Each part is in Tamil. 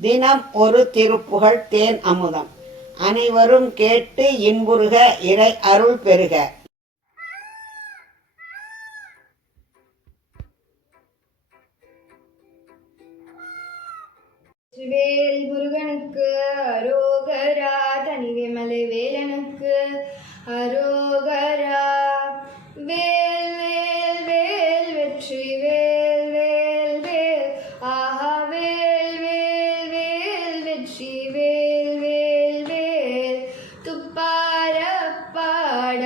தினம் ஒரு திருப்புகழ் தேன் அமுதம். அனைவரும் கேட்டு இன்புறுக இறை அருள் பெறுக. வேல் முருகனுக்கு அரோகரா தனிவேமலை வேலனுக்கு அரோகரா வே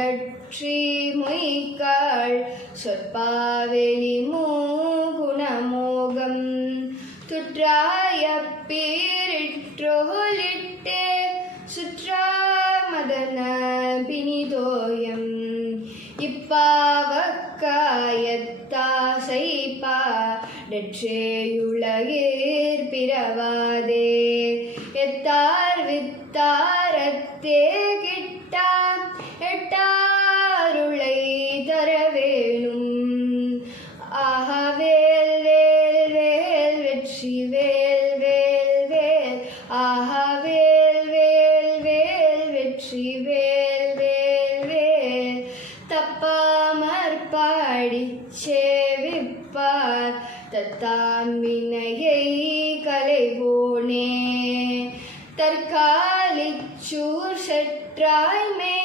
பாடற்றி மொய்காள் சொற்பாவெளி மூகுணமோகம். துற்றாய பீரிற்றோலிட்டே சுற்றா மதன இப்பாவக்காயத்தாசை பாடற்றேயுலகேர் பிறவாதே. எத்தார் வித்தாரத்தே கிட்டான் எட்டா ஆஹா வேல் வேல் வேல் வெற்றி வேல் வேல் வேல். தப்பாமற் பாடி சேவிப்பார். தத்தான் வினையை கலைவோனே தற்காலிச்சூர் செற்றாய் மேய்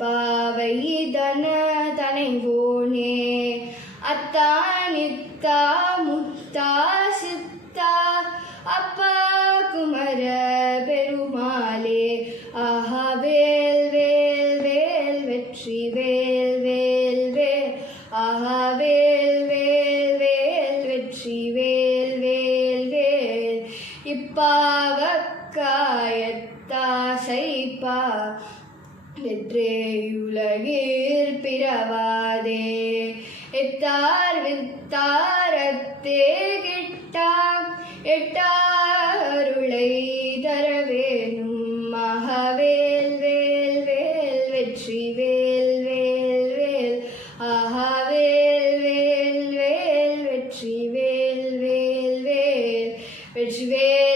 பற்பாவை தன தனைவோனே அத்தா நித்தா முத்தா சித்தா அப்பா குமர பெருமாளே. ஆஹா வேல் வேல் வேல் வெற்றி வேல் வேல் வேல் ஆஹா வேல் வேல் வேல் வெற்றி வேல் வேல் வேல். இப்பாவக்காயத்தாசைப்பா வெற்றேயுலகீர் பிறவாதே. எத்தார் வித்தாரத்தே கிட்டா எட்டாருளை தரவேனும். மகவேல் வேல் வேல் வெற்றி வேல் வேல் வேல். அகவேல் வேல் வேல் வெற்றி வேல் வேல் வேல். வெற்றி வேல்